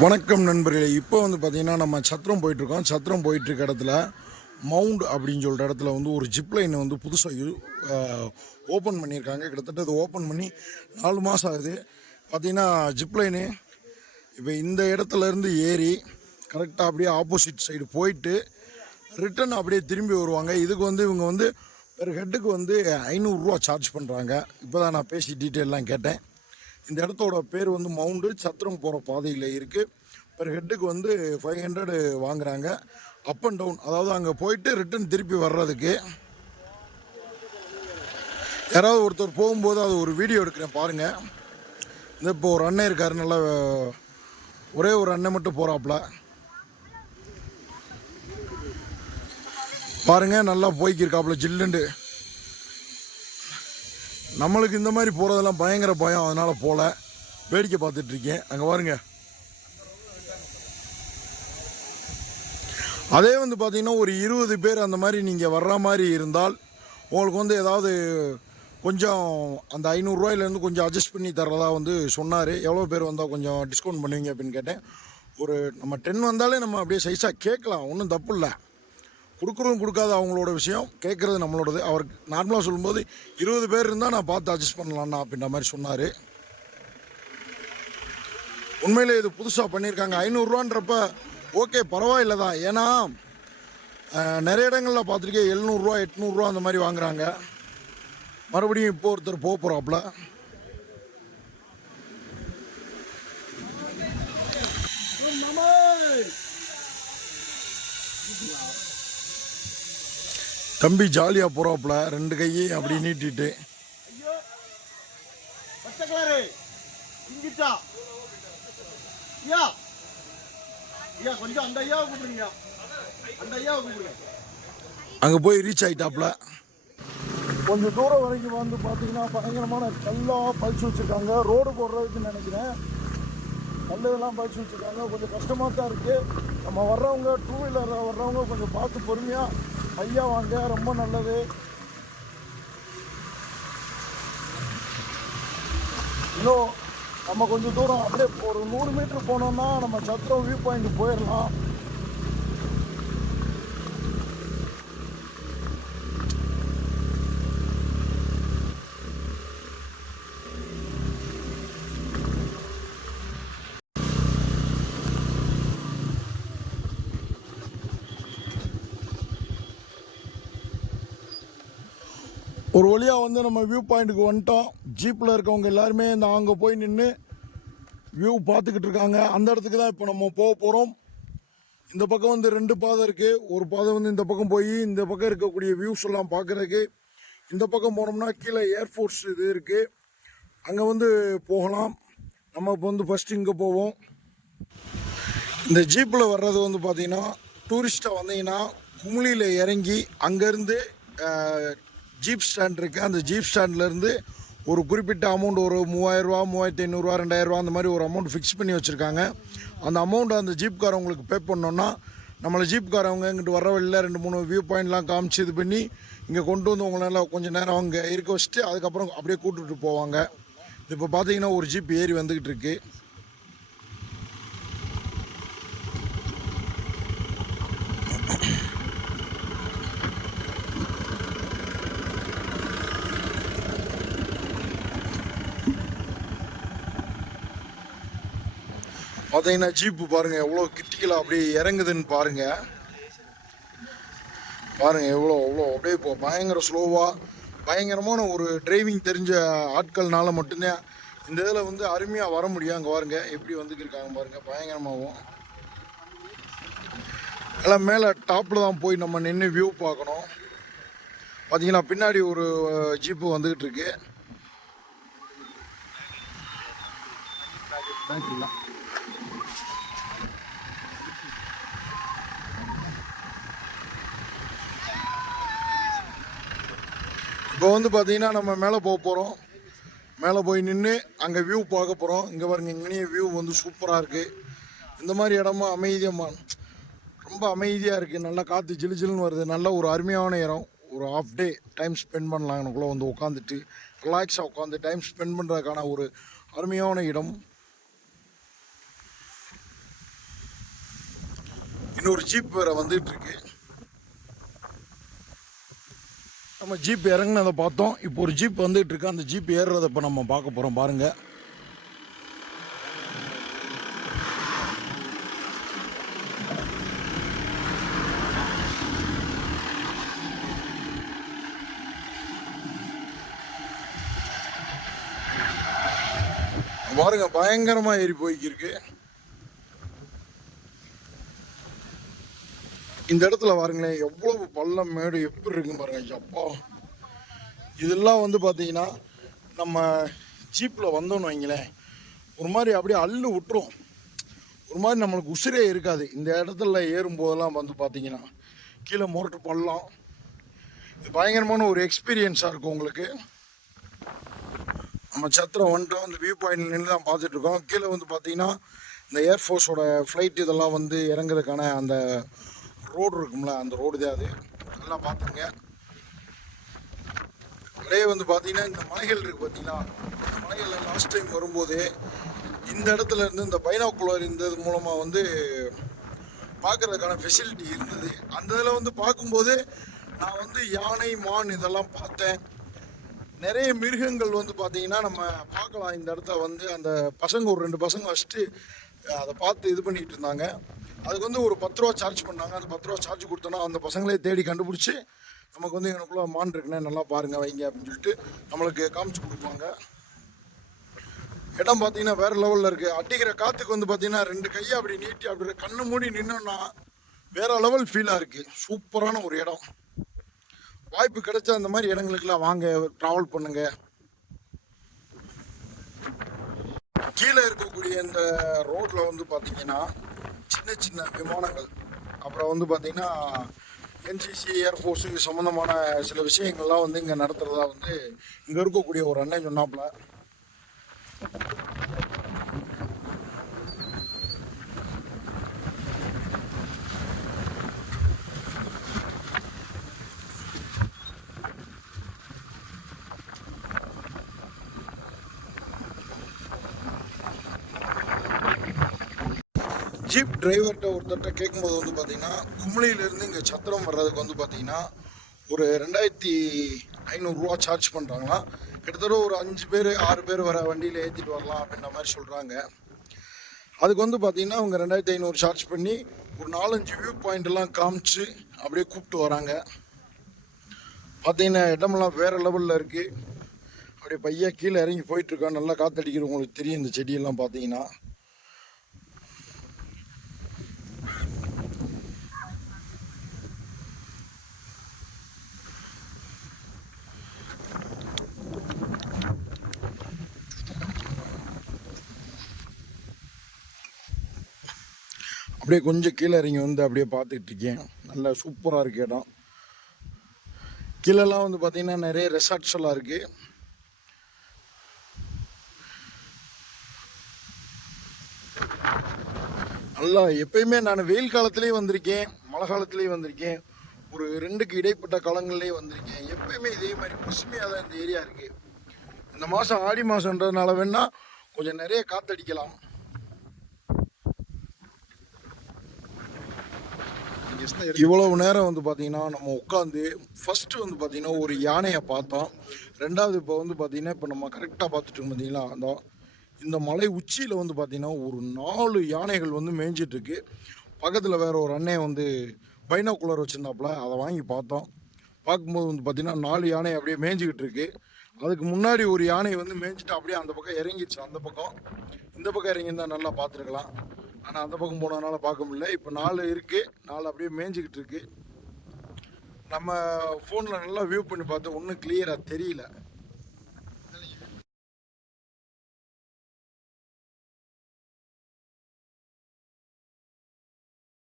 வணக்கம் நண்பர்களே. இப்போ வந்து பார்த்தீங்கன்னா நம்ம சத்திரம் போயிட்டுருக்கோம். சத்திரம் போயிட்டுருக்க இடத்துல மவுண்ட் அப்படின்னு சொல்கிற இடத்துல வந்து ஒரு ஜிப்லைன் வந்து புதுசாக ஓப்பன் பண்ணியிருக்காங்க. கிட்டத்தட்ட அது ஓப்பன் பண்ணி நாலு மாதம் ஆகுது. பார்த்தீங்கன்னா ஜிப்லைனு இப்போ இந்த இடத்துல இருந்து ஏறி கரெக்டாக அப்படியே ஆப்போசிட் சைடு போயிட்டு ரிட்டன் அப்படியே திரும்பி வருவாங்க. இதுக்கு வந்து இவங்க வந்து பெர் ஹெட்டுக்கு வந்து ஐநூறுரூவா சார்ஜ் பண்ணுறாங்க இப்போ தான் நான் பேசி டீட்டெயிலெலாம் கேட்டேன். இந்த இடத்தோட பேர் வந்து மவுண்டு. சத்திரம் போகிற பாதையில் இருக்குது பெர் ஹெட்டுக்கு வந்து ஃபைவ் ஹண்ட்ரடு வாங்குகிறாங்க அப் அண்ட் டவுன் அதாவது அங்கே போயிட்டு ரிட்டன் திருப்பி வர்றதுக்கு யாராவது ஒருத்தர் போகும்போது அது ஒரு வீடியோ எடுக்கிறேன் பாருங்கள் இந்த இப்போ ஒரு அண்ணன் இருக்கார். நல்லா ஒரே ஒரு அண்ணன் மட்டும் போகிறாப்புல பாருங்க நல்லா போய்க்கிருக்காப்புல ஜில்லுண்டு. நம்மளுக்கு இந்த மாதிரி போகிறதெல்லாம் பயங்கர பயம் அதனால் போகல வேடிக்கை பார்த்துட்ருக்கேன் அங்கே பாருங்க. அதே வந்து பார்த்திங்கன்னா ஒரு இருபது பேர் அந்த மாதிரி நீங்கள் வர்ற மாதிரி இருந்தால் உங்களுக்கு வந்து ஏதாவது கொஞ்சம் அந்த ஐநூறுரூவாயிலேருந்து கொஞ்சம் அட்ஜஸ்ட் பண்ணி தர்றதா வந்து சொன்னார். எவ்வளோ பேர் வந்தால் கொஞ்சம் டிஸ்கவுண்ட் பண்ணுவீங்க அப்படின்னு கேட்டேன். ஒரு நம்ம டென் வந்தாலே நம்ம அப்படியே சைஸாக கேட்கலாம். ஒன்றும் தப்பு இல்லை. கொடுக்குறதும் கொடுக்காத அவங்களோட விஷயம் கேட்குறது நம்மளோடது. அவர் நார்மலாக சொல்லும்போது இருபது பேர் இருந்தால் நான் பார்த்து அட்ஜஸ்ட் பண்ணலாம்ண்ணா அப்படின்ற மாதிரி சொன்னார். உண்மையிலே இது புதுசாக பண்ணியிருக்காங்க. ஐநூறுரூவான்றப்ப ஓகே பரவாயில்ல தான் ஏன்னா நிறைய இடங்களில் பார்த்துருக்கேன் எழுநூறுரூவா எட்நூறுரூவா அந்த மாதிரி வாங்குறாங்க. மறுபடியும் இப்போ ஒருத்தர் போக போகிறாப்புல தம்பி ஜாலியாக போகிறாப்புல ரெண்டு கையையும் அப்படி நீட்டிட்டு. அங்கே போய் ரீச் ஆகிட்டாப்புல கொஞ்சம் தூரம் வரைக்கும் வந்து பார்த்தீங்கன்னா பயங்கரமான கல்லாக பழிச்சு வச்சுருக்காங்க. ரோடு போடுறதுக்கு நினைக்கிறேன். கல்லெல்லாம் பழிச்சு வச்சுருக்காங்க. கொஞ்சம் கஷ்டமாக தான் இருக்குது நம்ம வர்றவங்க டூ வீலர் வர்றவங்க கொஞ்சம் பார்த்து பொறுமையாக ஐயா வாங்க ரொம்ப நல்லது. இன்னும் நம்ம கொஞ்சம் தூரம் அப்படியே ஒரு நூறு மீட்டர் போனோம்னா நம்ம சத்திரம் வியூ பாயிண்ட் போயிடலாம். ஒரு வழியாக வந்து நம்ம வியூ பாயிண்ட்டுக்கு வந்துட்டோம். ஜீப்பில் இருக்கவங்க எல்லாருமே இந்த அங்கே போய் நின்று வியூ பார்த்துக்கிட்டு இருக்காங்க. அந்த இடத்துக்கு தான் இப்போ நம்ம போக போகிறோம் இந்த பக்கம் வந்து ரெண்டு பாதை இருக்குது ஒரு பாதை வந்து இந்த பக்கம் போய் இந்த பக்கம் இருக்கக்கூடிய வியூஸ் எல்லாம் பார்க்குறதுக்கு இந்த பக்கம் போனோம்னா கீழே ஏர்ஃபோர்ஸ் இது இருக்குது அங்கே வந்து போகலாம். நம்ம இப்போ வந்து ஃபஸ்ட்டு இங்கே போவோம். இந்த ஜீப்பில் வர்றது வந்து பார்த்திங்கன்னா டூரிஸ்ட்டாக வந்தீங்கன்னா குமுளியில் இறங்கி அங்கேருந்து ஜீப் ஸ்டாண்ட் இருக்குது அந்த ஜீப் ஸ்டாண்ட்லேருந்து ஒரு குறிப்பிட்ட அமௌண்ட் ஒரு மூவாயிரரூவா மூவாயிரத்தி ஐநூறுரூவா ரெண்டாயிரரூவா அந்த மாதிரி ஒரு அமௌண்ட் ஃபிக்ஸ் பண்ணி வச்சுருக்காங்க. அந்த அமௌண்ட் அந்த ஜீப்காரவங்களுக்கு பே பண்ணோன்னா நம்மளை ஜீப்காரவங்க இங்கிட்டு வர வழியில் ரெண்டு மூணு வியூ பாயிண்ட்லாம் காமிச்சு இது பண்ணி இங்கே கொண்டு வந்து உங்களால் கொஞ்சம் நேரம் அவங்க இருக்க வச்சுட்டு அதுக்கப்புறம் அப்படியே கூப்பிட்டுட்டு போவாங்க. இப்போ பார்த்தீங்கன்னா ஒரு ஜீப் ஏறி வந்துக்கிட்டு இருக்குது பார்த்தீங்கன்னா ஜீப்பு பாருங்க எவ்வளோ கிரிட்டிக்கலாக அப்படியே இறங்குதுன்னு பாருங்க. பாருங்க எவ்வளோ அவ்வளோ அப்படியே இப்போ பயங்கர ஸ்லோவாக பயங்கரமான ஒரு டிரைவிங் தெரிஞ்ச ஆட்கள்னால மட்டும்தான் இந்த இதில் வந்து அருமையாக வர முடியும். அங்கே பாருங்க எப்படி வந்துக்கிருக்காங்க பாருங்க பயங்கரமாகவும் எல்லாம் மேலே டாப்பில் தான் போய் நம்ம நின்று வியூ பார்க்கணும். பார்த்தீங்கன்னா பின்னாடி ஒரு ஜீப்பு வந்துக்கிட்டு இருக்கு. இப்போ வந்து பார்த்தீங்கன்னா நம்ம மேலே போக போகிறோம். மேலே போய் நின்று அங்கே வியூ பார்க்க போகிறோம். இங்கே பாருங்க இங்கேயே வியூ வந்து சூப்பராக இருக்குது இந்த மாதிரி இடமா அமைதியமாக ரொம்ப அமைதியாக இருக்குது நல்லா காற்று ஜிலு ஜிலுன்னு வருது. நல்ல ஒரு அருமையான இடம். ஒரு ஆஃப் டே டைம் ஸ்பெண்ட் பண்ணலாம் எனக்குள்ளே வந்து உட்காந்துட்டு ரிலாக்ஸாக உட்காந்து டைம் ஸ்பெண்ட் பண்ணுறதுக்கான ஒரு அருமையான இடம். இன்னொரு ஜீப் வேற வந்துகிட்ருக்கு இருக்கு நம்ம ஜீப் இறங்குனதை பார்த்தோம். இப்போ ஒரு ஜீப் வந்துகிட்டு இருக்கு. அந்த ஜீப் ஏறுறதை இப்போ நம்ம பார்க்க போகிறோம் பாருங்க. பாருங்க பயங்கரமாக ஏறி போய்க்கிருக்கு. இந்த இடத்துல பாருங்களேன் எவ்வளவு பள்ளம் மேடு எப்படி இருக்கு பாருங்க அப்பா. இதெல்லாம் வந்து பார்த்தீங்கன்னா நம்ம ஜீப்பில் வந்தோம்னு வைங்களேன் ஒரு மாதிரி அப்படியே அள்ளு விட்டுரும். ஒரு மாதிரி நம்மளுக்கு உசிரே இருக்காது. இந்த இடத்துல ஏறும்போதெல்லாம் வந்து பார்த்தீங்கன்னா கீழே முரட்டு பள்ளம். இது பயங்கரமான ஒரு எக்ஸ்பீரியன்ஸாக இருக்கும் உங்களுக்கு. நம்ம சத்திரம் வந்துட்டோம் அந்த வியூ பாயிண்ட் நின்று தான் பார்த்துட்ருக்கோம் கீழே வந்து பார்த்தீங்கன்னா இந்த ஏர்ஃபோர்ஸோட ஃப்ளைட் இதெல்லாம் வந்து இறங்குறதுக்கான அந்த ரோடு இருக்கும்ல அந்த ரோடு தான் அது. நல்லா பார்த்துங்க. அப்படியே வந்து பார்த்தீங்கன்னா இந்த மலைகள் இருக்குது பார்த்தீங்கன்னா இந்த மலைகளில் லாஸ்ட் டைம் வரும்போது இந்த இடத்துல இருந்து இந்த பைனாக்குலர் இருந்தது மூலமாக வந்து பார்க்கறதுக்கான ஃபெசிலிட்டி இருந்தது. அந்த இதில் வந்து பார்க்கும்போது நான் வந்து யானை மான் இதெல்லாம் பார்த்தேன். நிறைய மிருகங்கள் வந்து பார்த்தீங்கன்னா நம்ம பார்க்கலாம். இந்த இடத்த வந்து அந்த பசங்க ஒரு ரெண்டு பசங்க வச்சுட்டு அதை பார்த்து இது பண்ணிகிட்டு இருந்தாங்க. அதுக்கு வந்து ஒரு பத்து ரூபா சார்ஜ் பண்ணாங்க. அந்த பத்து ரூபா சார்ஜ் கொடுத்தோன்னா அந்த பசங்களே தேடி கண்டுபிடிச்சி நமக்கு வந்து எனக்குள்ள மான் இருக்குண்ணே நல்லா பாருங்க வைங்க அப்படின்னு சொல்லிட்டு நம்மளுக்கு காமிச்சு கொடுப்பாங்க. இடம் பார்த்தீங்கன்னா வேற லெவலில் இருக்கு. அடிக்கிற காத்துக்கு வந்து பார்த்தீங்கன்னா ரெண்டு கையை அப்படி நீட்டி அப்படி கண்ணு மூடி நின்னோம்னா வேற லெவல் ஃபீலாக இருக்கு. சூப்பரான ஒரு இடம். வாய்ப்பு கிடைச்சா அந்த மாதிரி இடங்களுக்குலாம் வாங்க ட்ராவல் பண்ணுங்க. கீழே இருக்கக்கூடிய இந்த ரோட்ல வந்து பார்த்தீங்கன்னா சின்ன சின்ன விமானங்கள். அப்புறம் வந்து பார்த்தீங்கன்னா என்சிசி ஏர்ஃபோர்ஸ் சம்மந்தமான சில விஷயங்கள்லாம் வந்து இங்கே நடத்துகிறதா வந்து இங்கே இருக்கக்கூடிய ஒரு அண்ணன் சொன்னாப்புல. ஜீப் டிரைவர்கிட்ட ஒருத்தர்கிட்ட கேட்கும்போது வந்து பார்த்தீங்கன்னா கும்ளியிலேருந்து இங்கே சத்திரம் வர்றதுக்கு வந்து பார்த்தீங்கன்னா ஒரு ரெண்டாயிரத்தி ஐநூறுரூவா சார்ஜ் பண்ணுறாங்களாம் கிட்டத்தட்ட ஒரு அஞ்சு பேர் ஆறு பேர் வர வண்டியில் ஏற்றிட்டு வரலாம் அப்படின்ற மாதிரி சொல்கிறாங்க அதுக்கு வந்து பார்த்தீங்கன்னா அவங்க ரெண்டாயிரத்தி ஐநூறு சார்ஜ் பண்ணி ஒரு நாலஞ்சு வியூ பாயிண்ட்லாம் காமிச்சு அப்படியே கூப்பிட்டு வராங்க. பார்த்தீங்கன்னா இடமெல்லாம் வேறு லெவலில் இருக்குது அப்படியே பையன் கீழே இறங்கி போயிட்டுருக்கான் நல்லா காற்றடிக்கிறவங்களுக்கு தெரியும் இந்த செடியெல்லாம் பார்த்தீங்கன்னா அப்படியே கொஞ்சம் கீழே இறங்கி வந்து அப்படியே பார்த்துக்கிட்டு இருக்கேன் நல்லா சூப்பராக இருக்கு இடம். கீழெல்லாம் வந்து பார்த்தீங்கன்னா நிறைய ரெசார்ட்ஸ் எல்லாம் இருக்கு. நல்லா எப்பயுமே நான் வெயில் காலத்துலேயும் வந்திருக்கேன் மழை காலத்துலேயும் வந்திருக்கேன். ஒரு ரெண்டுக்கு இடைப்பட்ட காலங்கள்லேயே வந்திருக்கேன். எப்பயுமே இதே மாதிரி பசுமையாக தான் இந்த ஏரியா இருக்கு. இந்த மாதம் ஆடி மாதன்றதுனால வேணால் கொஞ்சம் நிறைய காற்றடிக்கலாம் இவ்வளவு நேரம் வந்து பார்த்தீங்கன்னா நம்ம உட்காந்து ஃபர்ஸ்ட் வந்து பார்த்தீங்கன்னா ஒரு யானையை பார்த்தோம். ரெண்டாவது இப்போ வந்து பார்த்தீங்கன்னா இப்போ நம்ம கரெக்டாக பார்த்துட்டு இருக்கோம் பார்த்தீங்களா அந்த இந்த மலை உச்சியில் வந்து பார்த்தீங்கன்னா ஒரு நாலு யானைகள் வந்து மேய்ஞ்சிட்ருக்கு. பக்கத்தில் வேற ஒரு அண்ணன் வந்து பைனாக்குலர் வச்சுருந்தாப்புல அதை வாங்கி பார்த்தோம். பார்க்கும்போது வந்து பார்த்தீங்கன்னா நாலு யானை அப்படியே மேய்ஞ்சிக்கிட்டு இருக்கு அதுக்கு முன்னாடி ஒரு யானை வந்து மேய்ஞ்சிட்டு அப்படியே அந்த பக்கம் இறங்கிடுச்சு. அந்த பக்கம். இந்த பக்கம் இறங்கியிருந்தா நல்லா பார்த்துருக்கலாம். ஆனால் அந்த பக்கம் போனதுனால பார்க்க முடியல. இப்போ நாலு இருக்குது நாலு அப்படியே மேய்ஞ்சிக்கிட்டு இருக்கு. நம்ம ஃபோனில் நல்லா வியூ பண்ணி பார்த்தோம் ஒன்றும் கிளியராக தெரியல.